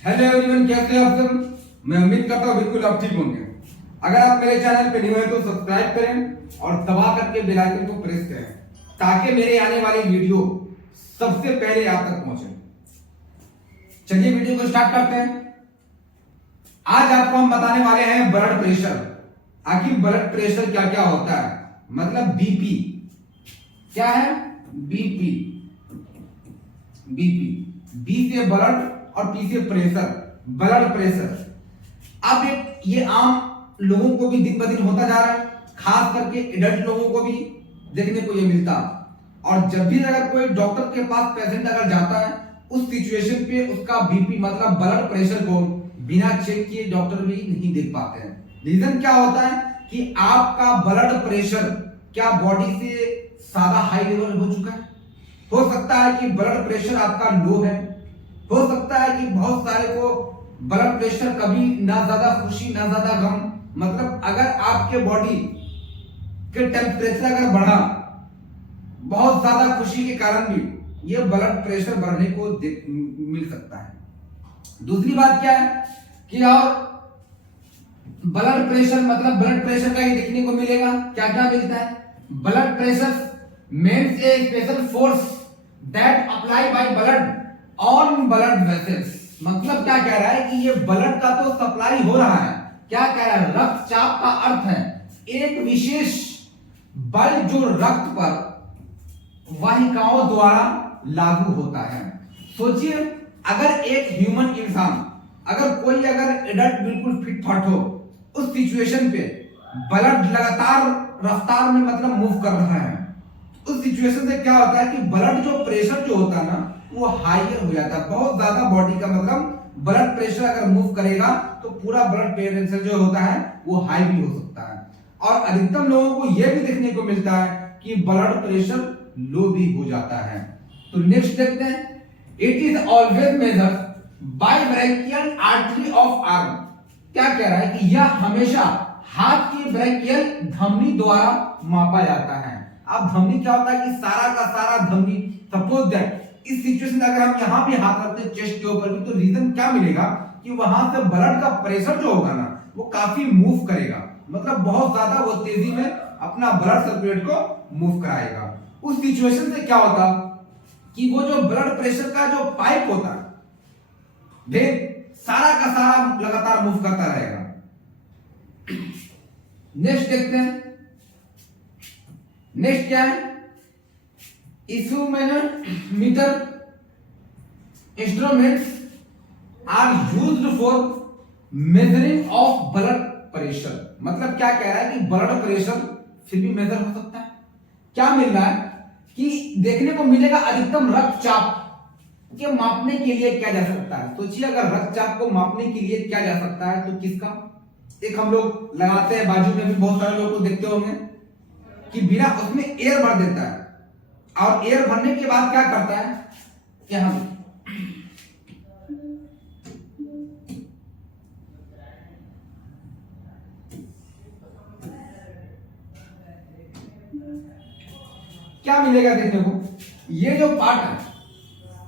Hello everyone, कैसे हैं आप सब। मैं उम्मीद करता हूँ बिल्कुल आप ठीक होंगे। अगर आप मेरे चैनल पे न्यू हैं तो सब्सक्राइब करें और दबा करके बेल आइकन को प्रेस करें ताकि मेरे आने वाली वीडियो सबसे पहले आप तक पहुंचे। चलिए वीडियो को स्टार्ट करते हैं। आज आपको हम बताने वाले हैं ब्लड प्रेशर। आखिर ब्लड प्रेशर क्या क्या होता है, मतलब बीपी क्या है। बीपी, बीपी, बी से ब्लड और पी से प्रेशर, ब्लड प्रेशर। अब ये आम लोगों को भी दिन ब दिन होता जा रहा है, खास करके एडल्ट लोगों को भी देखने को ये मिलता। और जब भी अगर कोई डॉक्टर के पास पेशेंट अगर जाता है, उस सिचुएशन पे उसका बीपी मतलब ब्लड प्रेशर को बिना चेक किए डॉक्टर भी नहीं देख पाते हैं। रीजन क्या होता है कि आपका ब्लड प्रेशर क्या बॉडी से ज्यादा हाई लेवल हो चुका है। हो सकता है कि ब्लड प्रेशर आपका लो है, हो सकता है कि बहुत सारे को ब्लड प्रेशर कभी ना ज्यादा खुशी ना ज्यादा गम, मतलब अगर आपके बॉडी के टेम्परेचर अगर बढ़ा बहुत ज्यादा खुशी के कारण भी ये ब्लड प्रेशर बढ़ने को मिल सकता है। दूसरी बात क्या है कि और ब्लड प्रेशर मतलब ब्लड प्रेशर का ही देखने को मिलेगा। क्या क्या मिलता है, blood pressure means a special force that apply by blood on blood vessels. मतलब क्या कह रहा है कि ये ब्लड का तो सप्लाई हो रहा है, क्या कह रहा है, रक्तचाप का अर्थ है एक विशेष बल जो रक्त पर वाहिकाओं द्वारा लागू होता है। सोचिए अगर एक ह्यूमन इंसान अगर कोई अगर एडल्ट बिल्कुल फिट फाट हो, उस सिचुएशन पे ब्लड लगातार रफ्तार में मतलब मूव कर रहा है, उस सिचुएशन से क्या होता है कि ब्लड जो प्रेशर जो होता है ना वो हाइयर हो जाता है। बहुत ज्यादा बॉडी का मतलब ब्लड प्रेशर अगर मूव करेगा तो पूरा ब्लड प्रेशर जो होता है वो हाई भी हो सकता है। और अधिकतम लोगों को यह भी देखने को मिलता है कि ब्लड प्रेशर लो भी हो जाता है। तो नेक्स्ट देखते हैं, it is always measured by brachial artery of arm. क्या कह रहा है कि यह हमेशा हाथ की ब्रैकियल धमनी द्वारा मापा जाता है। अब धमनी क्या होता है कि सारा का सारा धमनी, सपोज दैट इस सिचुएशन में अगर हम यहां भी हाथ रखते हैं चेस्ट के ऊपर भी, तो रीजन क्या मिलेगा कि वहां से ब्लड का प्रेशर जो होगा ना वो काफी मूव करेगा, मतलब बहुत ज्यादा वो तेजी में अपना ब्लड सर्कुलेट को मूव कराएगा। उस सिचुएशन से क्या होता कि वो जो ब्लड प्रेशर का जो पाइप होता है वेन सारा का सारा लगातार मूव करता रहेगा। नेक्स्ट देखते हैं, नेक्स्ट क्या है, meter instruments are used for measuring of blood pressure. मतलब क्या कह रहा है कि ब्लड प्रेशर फिर भी मेजर हो सकता है। क्या मिल रहा है कि देखने को मिलेगा अधिकतम रक्तचाप के मापने के लिए क्या जा सकता है। सोचिए अगर रक्तचाप को मापने के लिए क्या जा सकता है तो किसका, एक हम लोग लगाते हैं बाजू में भी बहुत सारे लोग को देखते होंगे कि बिना उसमें एयर भर देता है और एयर भरने के बाद क्या करता है कि हम क्या मिलेगा देखने को, ये जो पार्ट है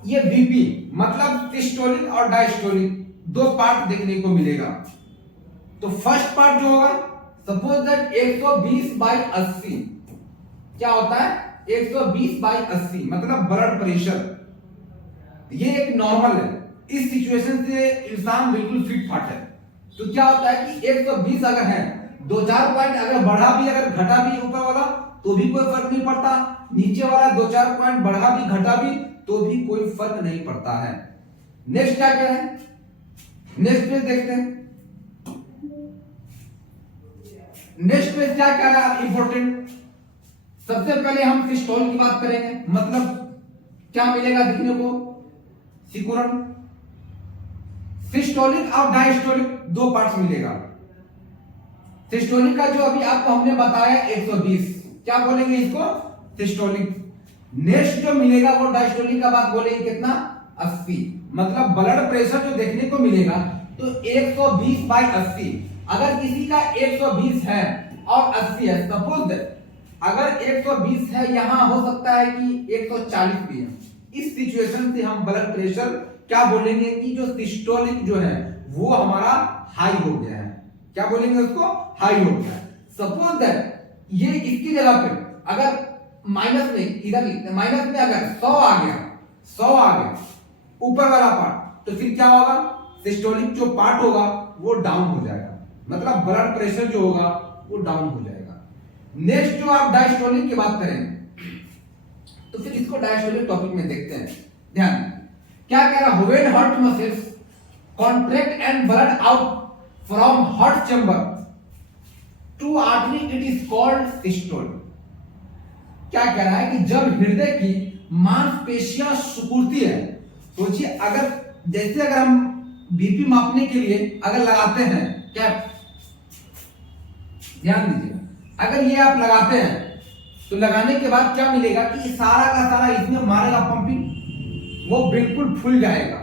ये बीपी मतलब सिस्टोलिक और डायस्टोलिक दो पार्ट देखने को मिलेगा। तो फर्स्ट पार्ट जो होगा सपोज दैट 120/80 क्या होता है, 120/80 मतलब ब्लड प्रेशर, ये एक नॉर्मल है। इस सिचुएशन से इंसान बिल्कुल फिट फाट है। तो क्या होता है कि 120 अगर है, 2-4 पॉइंट अगर बढ़ा भी अगर घटा भी ऊपर वाला तो भी कोई फर्क नहीं पड़ता, नीचे वाला 2-4 पॉइंट बढ़ा भी घटा भी तो भी कोई फर्क नहीं पड़ता है। नेक्स्ट क्या क्या है, नेक्स्ट पेज देखते हैं। नेक्स्ट पेज क्या कह रहा है इंपॉर्टेंट, सबसे पहले हम सिस्टोल की बात करेंगे। मतलब क्या मिलेगा देखने को, सिकुड़न, सिस्टोलिक और डायस्टोलिक दो पार्ट्स मिलेगा। सिस्टोलिक का जो अभी आपको हमने बताया 120, क्या बोलेंगे इसको, सिस्टोलिक। नेक्स्ट जो मिलेगा वो डायस्टोलिक का बात बोलेंगे कितना, 80। मतलब ब्लड प्रेशर जो देखने को मिलेगा तो 120/80। अगर किसी का 120 है और 80 है, सपोज दैट अगर 120 है, यहां हो सकता है कि 140 भी है, इस सिचुएशन से हम ब्लड प्रेशर क्या बोलेंगे कि जो सिस्टोलिक जो है वो हमारा हाई हो गया है। क्या बोलेंगे उसको? हाई हो गया है। सपोज दैट ये इसकी जगह पे अगर माइनस में, इधर माइनस में अगर 100 आ गया ऊपर वाला पार्ट, तो फिर क्या होगा? सिस्टोलिक जो पार्ट होगा वो डाउन हो जाएगा, मतलब ब्लड प्रेशर जो होगा वो डाउन हो जाएगा। नेक्स्ट जो आप डायस्टोलिक की बात करें तो फिर इसको डायस्टोलिक टॉपिक में देखते हैं। ध्यान क्या कह रहा? When heart muscles contract and blood out from heart chamber to artery it is called systole. क्या कह रहा है कि जब हृदय की मांसपेशियां सिकुड़ती है, सोचिए अगर जैसे अगर हम बीपी मापने के लिए अगर लगाते हैं कैप, ध्यान दीजिए, अगर ये आप लगाते हैं तो लगाने के बाद क्या मिलेगा कि सारा का सारा इसमें मारेगा पंपिंग, वो बिल्कुल फूल जाएगा।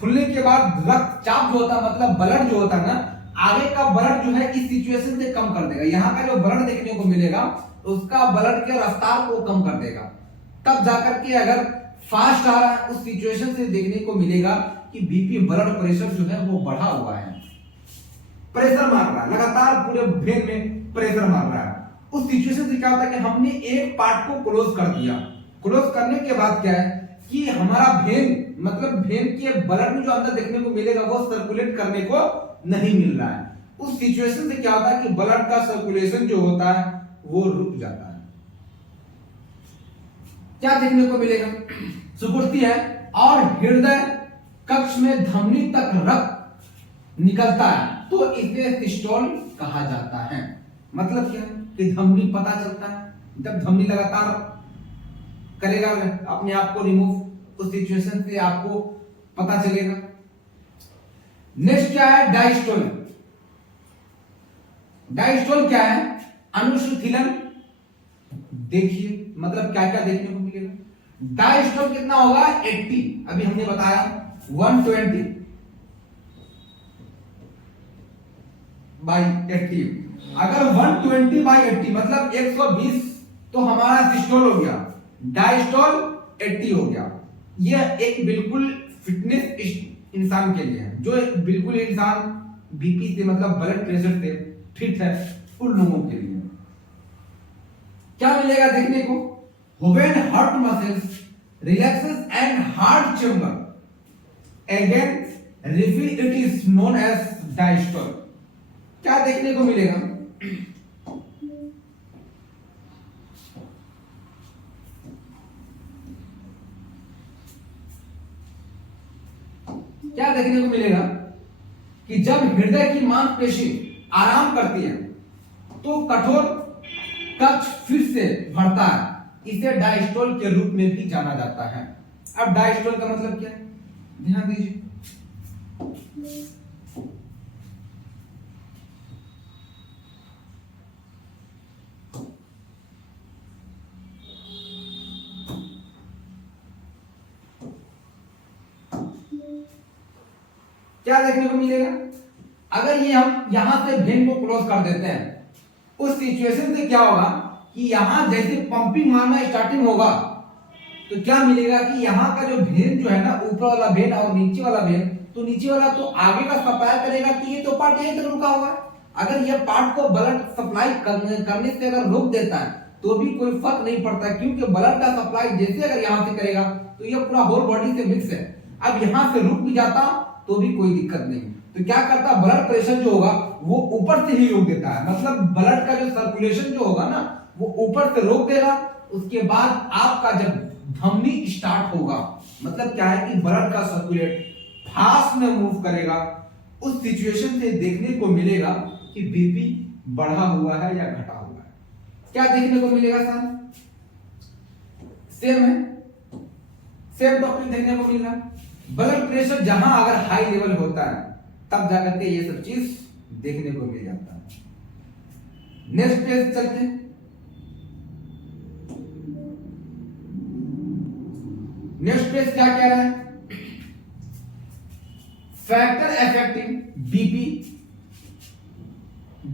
फूलने के बाद रक्तचाप जो होता है, मतलब ब्लड जो होता है ना, आगे का ब्लड जो है इस सिचुएशन से कम कर देगा। यहाँ का जो ब्लड देखने को मिलेगा उसका ब्लड के रफ्तार को कम कर देगा। तब जाकर के अगर फास्ट आ रहा है उस सिचुएशन से देखने को मिलेगा कि बीपी ब्लड प्रेशर जो है वो बढ़ा हुआ है, प्रेशर मार रहा है, लगातार पूरे वेन में प्रेशर मार रहा है। उस सिचुएशन से क्या होता है कि हमने एक पार्ट को क्लोज कर दिया। क्लोज करने के बाद क्या है कि हमारा वेन, मतलब वेन के ब्लड में जो अंदर देखने को मिलेगा वो सर्कुलेट करने को नहीं मिल रहा है। उस सिचुएशन से क्या होता है कि ब्लड का सर्कुलेशन जो होता है वो रुक जाता है। क्या देखने को मिलेगा? सिकुड़ती है और हृदय कक्ष में धमनी तक रक्त निकलता है, तो इसे सिस्टोल कहा जाता है। मतलब क्या है कि धमनी पता चलता है, जब धमनी लगातार करेगा अपने आप को रिमूव, उस सिचुएशन से आपको पता चलेगा। नेक्स्ट क्या है? डायस्टोल। डायस्टोल क्या है? अनुशीलन। देखिए मतलब क्या क्या देखने को मिलेगा। डायस्टोल कितना होगा? 80। अभी हमने बताया 120 बाई 80। अगर 120 बाई 80 मतलब 120 तो हमारा सिस्टोल हो गया, डायस्टोल 80 हो गया। यह एक बिल्कुल फिटनेस इंसान के लिए है, जो बिल्कुल इंसान बीपी से मतलब ब्लड प्रेशर से फिट है, उन लोगों के लिए क्या मिलेगा देखने को? When heart muscles relaxes and heart chamber again refill it is known as diastole. क्या देखने को मिलेगा? क्या देखने को मिलेगा कि जब हृदय की मांसपेशी आराम करती है तो कठोर कक्ष फिर से बढ़ता है। इसे डायस्टोल के रूप में भी जाना जाता है। अब डायस्टोल का मतलब क्या है? ध्यान दीजिए। क्या देखने को मिलेगा? अगर ये हम यहां से वेन को क्लोज कर देते हैं, उस सिचुएशन से क्या होगा कि यहां जैसे पंपिंग मारना स्टार्टिंग होगा तो क्या मिलेगा कि यहां का जो वेन जो है ना, ऊपर वाला वेन और नीचे वाला वेन, तो नीचे वाला तो आगे का सप्लाई करेगा कि ये तो पार्ट यहीं तक रुका हुआ है। अगर ये पार्ट को ब्लड सप्लाई करने से अगर रोक देता है तो भी कोई फर्क नहीं पड़ता, क्योंकि ब्लड का सप्लाई जैसे अगर यहां से करेगा तो ये पूरा होल बॉडी से मिक्स है। अब यहां से रुक भी जाता तो भी कोई दिक्कत नहीं। तो क्या करता, ब्लड प्रेशर जो होगा वो ऊपर से ही रोक देता है, मतलब ब्लड का जो सर्कुलेशन जो होगा ना वो ऊपर से रोक देगा। उसके बाद आपका जब धमनी स्टार्ट होगा, मतलब क्या है कि ब्लड का सर्कुलेट फास्ट में मूव करेगा। उस सिचुएशन से देखने को मिलेगा कि बीपी बढ़ा हुआ है या घटा हुआ है। क्या देखने को मिलेगा सर? सेम है, सेम टॉपिक देखने को मिल रहा है। ब्लड प्रेशर जहां अगर हाई लेवल होता है तब जाकर के ये सब चीज देखने को मिल जाता है। नेक्स्ट पेज चलते हैं। नेक्स्ट पेज क्या कह रहा है? फैक्टर अफेक्टिंग बीपी,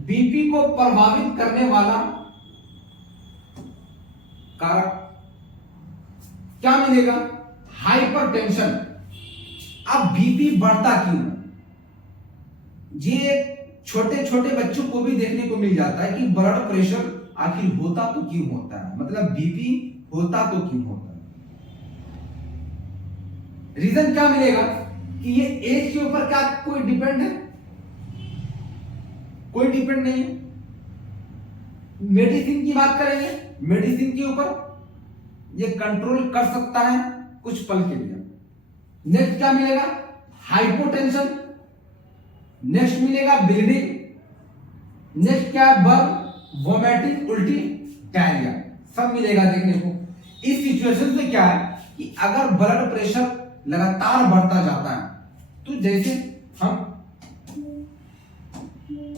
बीपी को प्रभावित करने वाला कारक क्या मिलेगा? हाइपरटेंशन। अब बीपी बढ़ता क्यों है? ये छोटे छोटे बच्चों को भी देखने को मिल जाता है कि ब्लड प्रेशर आखिर होता तो क्यों होता है, मतलब बीपी होता तो क्यों होता है। रीजन क्या मिलेगा कि ये एज के ऊपर क्या कोई डिपेंड है? कोई डिपेंड नहीं है। मेडिसिन की बात करेंगे, मेडिसिन के ऊपर ये कंट्रोल कर सकता है कुछ पल के लिए। नेक्स्ट क्या मिलेगा? हाइपोटेंशन, नेक्स्ट मिलेगा ब्लीडिंग, नेक्स्ट क्या है? बर्न, वोमिटिंग, उल्टी, डायरिया, सब मिलेगा देखने को। इस सिचुएशन से क्या है कि अगर ब्लड प्रेशर लगातार बढ़ता जाता है तो जैसे हम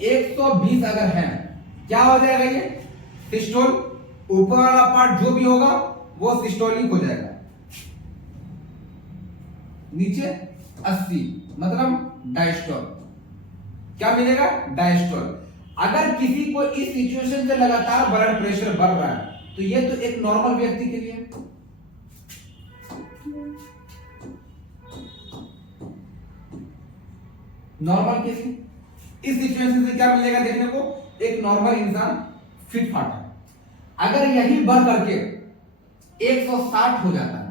120 अगर है, क्या हो जाएगा? ये सिस्टोल, ऊपर वाला पार्ट जो भी होगा वो सिस्टोलिक हो जाएगा। नीचे 80 मतलब डायस्टोल, क्या मिलेगा? डायस्टोल। अगर किसी को इस सिचुएशन से लगातार ब्लड प्रेशर बढ़ रहा है तो ये तो एक नॉर्मल व्यक्ति के लिए, नॉर्मल केस में इस सिचुएशन से क्या मिलेगा देखने को? एक नॉर्मल इंसान फिट फाट है। अगर यही बढ़ करके 160 हो जाता है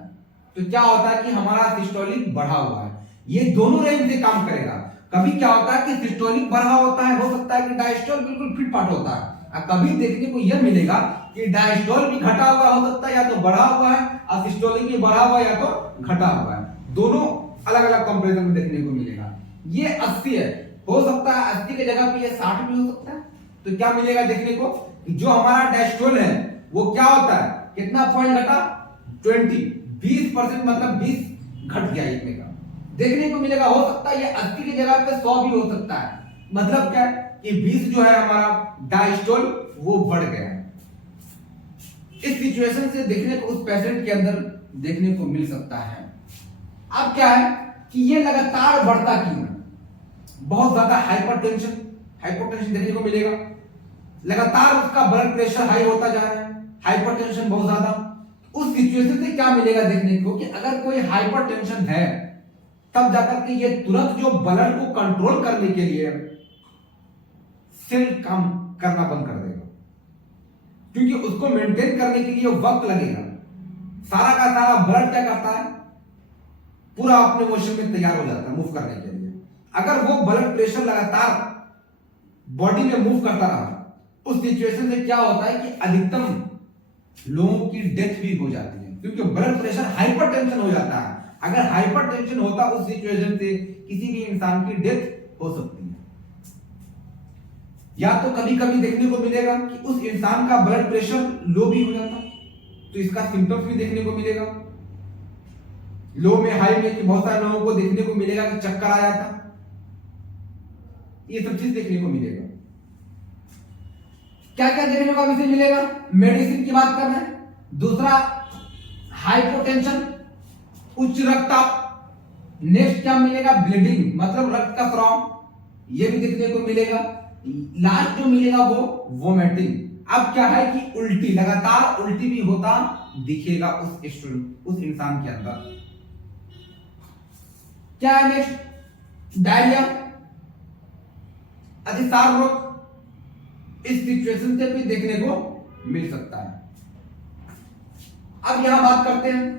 तो क्या होता है कि हमारा सिस्टोलिक बढ़ा हुआ है। ये दोनों रेंज से काम करेगा। कभी क्या होता है कि सिस्टोलिक बढ़ा होता है, हो सकता है कि डायस्टोल बिल्कुल फिट फाट होता है। कभी देखने को यह मिलेगा कि डायस्टोल भी घटा हुआ हो सकता है, या तो बढ़ा हुआ है, और सिस्टोलिक भी बढ़ा हुआ है या तो घटा हुआ है। दोनों अलग अलग कंपैरिजन में देखने को मिलेगा। ये 80 है, हो सकता है 80 की जगह पे ये 60 भी हो सकता है। तो क्या मिलेगा देखने को कि जो हमारा डायस्टोल है वो क्या होता है, कितना पॉइंट घटा? 20% मतलब 20 घट गया इतने का देखने को मिलेगा। हो सकता है ये 80 की जगह पे 100 भी हो सकता है। मतलब क्या है कि 20 जो है हमारा डायस्टोल वो बढ़ गया है। इस सिचुएशन से देखने को उस पेशेंट के अंदर देखने को मिल सकता है। अब क्या है कि ये लगातार बढ़ता क्यों है? बहुत ज्यादा हाइपरटेंशन देखने को मिलेगा। लगातार उसका ब्लड प्रेशर हाई होता जा रहा है, हाइपरटेंशन बहुत ज्यादा। उस सिचुएशन से क्या मिलेगा देखने को कि अगर कोई हाइपरटेंशन है तब जाकर के ये तुरंत जो ब्लड को कंट्रोल करने के लिए सेल काम करना बंद कर देगा, क्योंकि उसको मेंटेन करने के लिए वक्त लगेगा। सारा का सारा ब्लड क्या करता है, पूरा अपने मोशन में तैयार हो जाता है मूव करने के लिए। अगर वो ब्लड प्रेशर लगातार बॉडी में मूव करता रहा, उस सिचुएशन से क्या होता है कि अधिकतम लोगों की डेथ भी हो जाती है, क्योंकि ब्लड प्रेशर हाइपरटेंशन हो जाता है। अगर हाइपरटेंशन होता उस सिचुएशन से किसी भी इंसान की डेथ हो सकती है। या तो कभी कभी देखने को मिलेगा कि उस इंसान का ब्लड प्रेशर लो भी हो जाता, तो इसका सिम्टम्स भी देखने को मिलेगा। लो में हाई में कि बहुत सारे लोगों को देखने को मिलेगा कि चक्कर आ जाता, ये सब चीज देखने को मिलेगा। क्या क्या देखने को अभी से मिलेगा? मेडिसिन की बात कर रहे हैं। दूसरा हाइपोटेंशन, उच्च रक्तचाप। नेक्स्ट क्या मिलेगा? ब्लीडिंग मतलब रक्त का स्राव, ये भी देखने को मिलेगा। लास्ट जो मिलेगा वो वोमिटिंग। अब क्या है कि उल्टी, लगातार उल्टी भी होता दिखेगा उस इंसान के अंदर। क्या है नेक्स्ट? डायरिया, अतिसार रोग। इस सिचुएशन से भी देखने को मिल सकता है। अब यहां बात करते हैं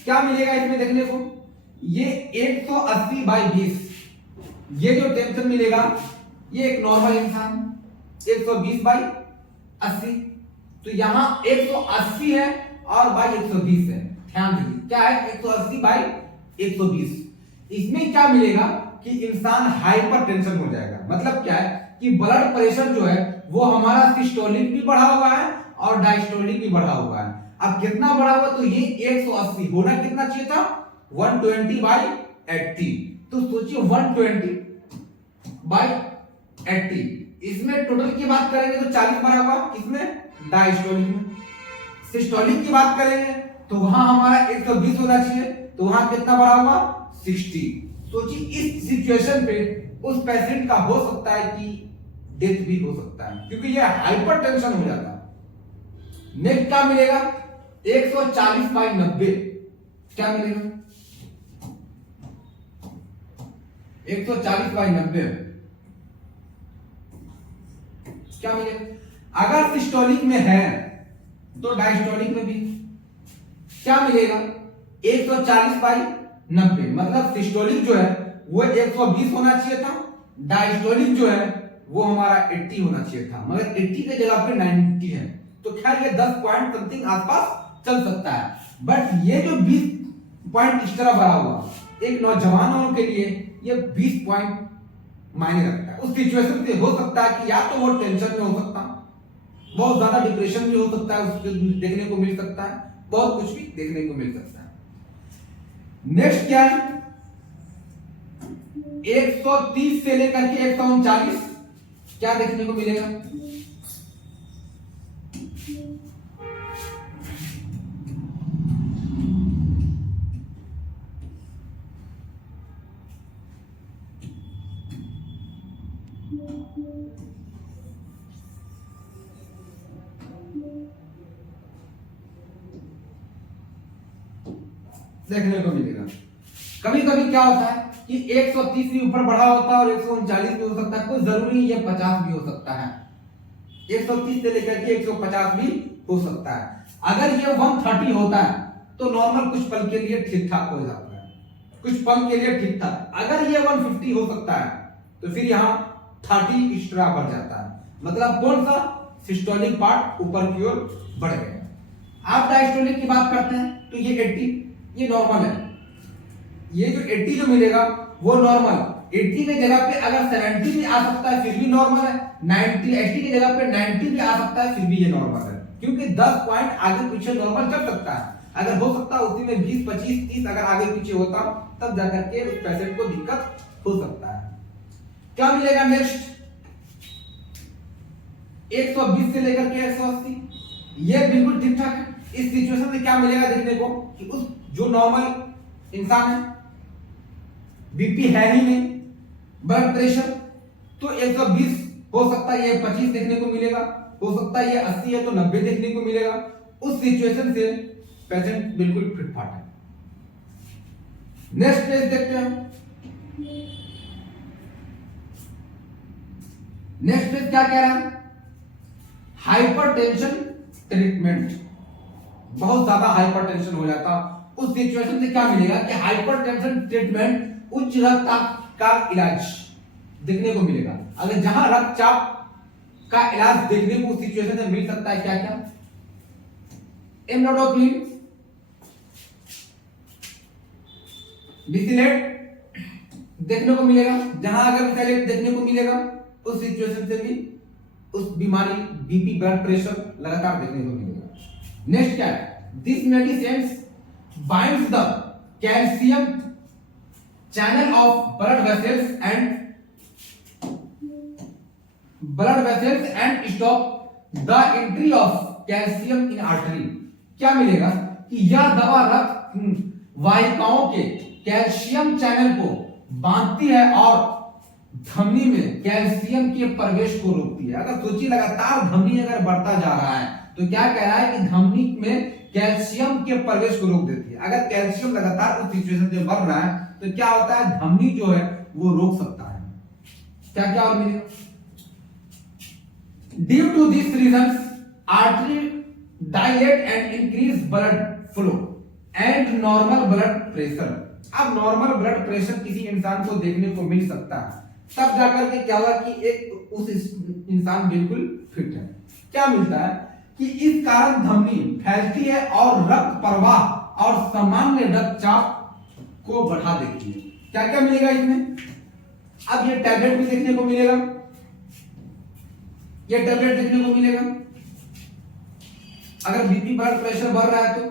क्या मिलेगा इसमें देखने को। ये 180/20, ये जो टेंशन मिलेगा ये एक नॉर्मल इंसान 120/80, तो यहां 180 है और बाई 120 है। ध्यान दीजिए क्या है 180/120। इसमें क्या मिलेगा कि इंसान हाइपर टेंशन हो जाएगा। मतलब क्या है कि ब्लड प्रेशर जो है वो हमारा सिस्टोलिक भी बढ़ा हुआ है और डायस्टोलिक भी बढ़ा हुआ है। अब कितना बढ़ा हुआ, तो ये 180 होना कितना चाहिए था? 120/80। तो सोचिए 120/80, इसमें टोटल की बात करेंगे तो 40 बढ़ा हुआ, किसमें? डायस्टोलिक में। सिस्टोलिक की बात करेंगे तो वहां हमारा 120 होना चाहिए, तो वहां कितना बढ़ा हुआ 60। सोचिए इस सिचुएशन पे उस पेशेंट का हो सकता है कि डेथ भी हो सकता है, क्योंकि ये हाइपरटेंशन हो जाता है। नेक्स्ट क्या मिलेगा 140/90 क्या मिलेगा 140/90 क्या मिलेगा। अगर सिस्टोलिक में है तो डायस्टोलिक में भी क्या मिलेगा 140/90, मतलब सिस्टोलिक जो है वो 120 होना चाहिए था, डायस्टोलिक जो है वो हमारा 80 होना चाहिए था, मगर 80 के जगह पे 90 है। तो खैर ये 10 पॉइंट समथिंग आसपास चल सकता है, बट ये जो 20 पॉइंट इस तरह बढ़ा हुआ एक नौजवानों के लिए ये 20 पॉइंट मायने रखता है। उस सिचुएशन से हो सकता है कि या तो वो टेंशन में हो सकता है, बहुत ज्यादा डिप्रेशन भी हो सकता है, उसको देखने को मिल सकता है, बहुत कुछ भी देखने को मिल सकता है। नेक्स्ट क्या है 130 से लेकर के 139 क्या देखने को मिलेगा। देखने को मिलेगा कभी कभी क्या होता है कि 130 भी ऊपर बढ़ा होता है और 139 भी हो सकता है, कोई जरूरी ये 50 भी हो सकता है, 130 से लेकर के 150 भी हो सकता है। अगर ये 130 होता है तो नॉर्मल कुछ पल के लिए ठीक ठाक हो जाता है, कुछ पल के लिए ठीक ठाक। अगर ये 150 हो सकता है तो फिर यहाँ 30 एक्स्ट्रा बढ़ जाता है, मतलब कौन सा सिस्टोलिक पार्ट ऊपर की ओर बढ़ गया। आप डायस्टोलिक की बात करते हैं तो ये 80 ये नॉर्मल है, ये जो 80 जो मिलेगा वो नॉर्मल, 80 के जगह पे अगर 70 भी आ सकता है फिर भी नॉर्मल है, 90 80 की जगह पे 90 भी आ सकता है फिर भी ये नॉर्मल है, क्योंकि 10 पॉइंट आगे पीछे नॉर्मल चल सकता है। अगर हो सकता है उसी में 20 25 30 अगर आगे पीछे होता तब जाकर के उस पेशेंट को दिक्कत हो सकता है। क्या मिलेगा नेक्स्ट 120 से लेकर के 180 ये बिल्कुल ठीक ठाक है। इस सिचुएशन में क्या मिलेगा देखने को कि उस जो नॉर्मल इंसान है बीपी है ही नहीं, ब्लड प्रेशर तो 120 हो सकता है, ये 25 देखने को मिलेगा, हो सकता है ये 80 है तो 90 देखने को मिलेगा। उस सिचुएशन से पेशेंट बिल्कुल फिट फाट है। नेक्स्ट पेज देखते हैं। नेक्स्ट पेज क्या कह रहा है हाइपरटेंशन ट्रीटमेंट, बहुत ज्यादा हाइपरटेंशन हो जाता उस सिचुएशन से क्या मिलेगा कि हाइपरटेंशन ट्रीटमेंट उच्च रक्तचाप का इलाज देखने को मिलेगा। अगर जहां रक्तचाप का इलाज देखने को उस सिचुएशन में मिल सकता है क्या क्या एमनोडोपिन बिसिलेट देखने को मिलेगा, जहां अगर बिसिलेट देखने को मिलेगा उस सिचुएशन से भी उस बीमारी बीपी ब्लड प्रेशर लगातार देखने को मिलेगा। नेक्स्ट क्या है this medicine binds the calcium channel of blood vessels and stop the entry of calcium in artery। क्या मिलेगा कि यह दवा रक्त वाहिकाओं के कैल्शियम चैनल को बांधती है और धमनी में कैल्शियम के प्रवेश को रोकती है। अगर सोचिए लगातार धमनी अगर बढ़ता जा रहा है तो क्या कह रहा है कि धमनी में कैल्शियम के प्रवेश को रोक देती है। अगर कैल्शियम लगातार उस सिचुएशन से बढ़ रहा है तो क्या होता है धमनी जो है वो रोक सकता है। क्या क्या और मिलेगा due to this reasons artery dilate and increase blood flow and normal blood pressure. अब नॉर्मल ब्लड प्रेशर किसी इंसान को देखने को मिल सकता है, तब जाकर के क्या होगा कि एक उस इंसान बिल्कुल फिट है। क्या मिलता है कि इस कारण धमनी फैलती है और रक्त प्रवाह और सामान्य रक्तचाप को बढ़ा देती है। क्या क्या मिलेगा इसमें अब ये टैबलेट भी देखने को मिलेगा, ये टैबलेट देखने को मिलेगा। अगर बीपी ब्लड प्रेशर बढ़ रहा है तो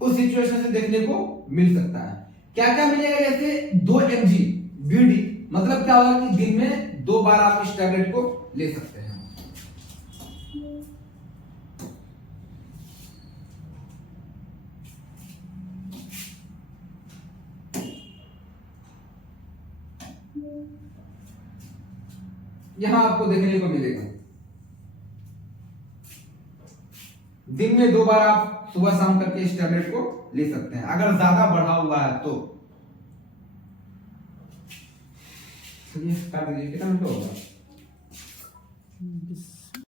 उस सिचुएशन से देखने को मिल सकता है। क्या क्या मिलेगा जैसे 2 mg बीडी, मतलब क्या होगा कि दिन में 2 बार आप इस टैबलेट को ले सकते हैं। यहां आपको देखने को मिलेगा। दिन में 2 बार आप सुबह शाम करके इस टैबलेट को ले सकते हैं अगर ज्यादा बढ़ा हुआ है तो। ये कर दीजिए, कितना मिनट होगा?